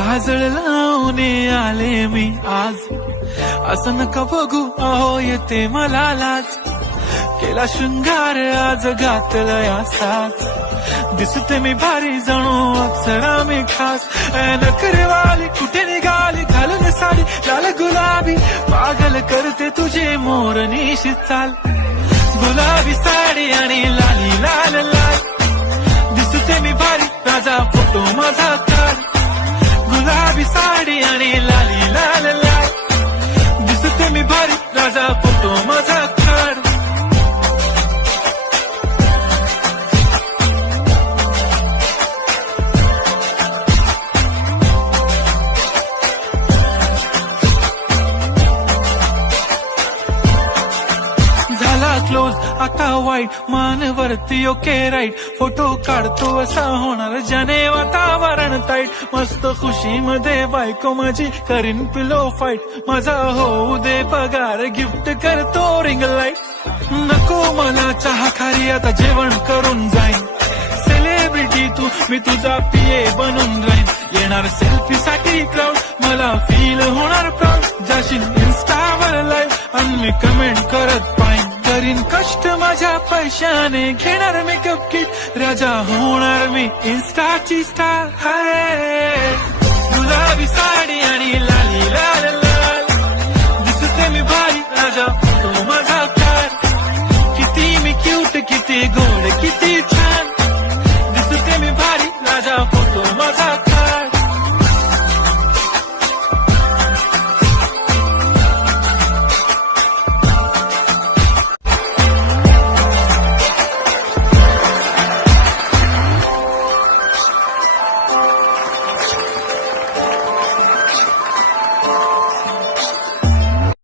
काजळ लावून आले मी आज, असं नका बघू अहो येते मला लाज. केला शृंगार आज घातलं या साज, दिसते मी भारी जणू अप्सरा मी खास. नखरेवाली कुठे निघाली घालून साडी लाल गुलाबी, पागल करते तुझे मोरनीशी चाल. गुलाबी साडी आणि लाली लाल लाल, दिसते मी भारी राजा फोटो माझा काढ. गुलाबी साडी आणि लाली लाल लाल, दिसते मी भारी राजा फोटो माझा काढ. झाला क्लोज आता वाईट, मानवरती ओके राईट. फोटो काढतो असा होणार ज्याने वातावरण ताईट. मस्त खुशी मध्ये बायको माझी करीन पिलो फाईट. माझा होऊ दे पगार गिफ्ट करतो रिंग लाईट. नको मला चहा खारी आता जेवण करून जाईन. सेलिब्रिटी तू मी तुझा पिये बनून राहीन. येणार सेल्फी साठी क्राऊड मला फील होणार प्राऊड. जाशील इन्स्टावर लाईव्ह आणि मी कमेंट करत पाहिन. करीन कष्ट माझ्या पैशाने घेणार मेकअप किट. राजा होणार मी इन्स्टाची स्टार. हाय गुलाबी साडी आणि लाली लाल लाल, दिसते मी भारी राजा फोटो माझा काढ. किती मी क्यूट किती गोड किती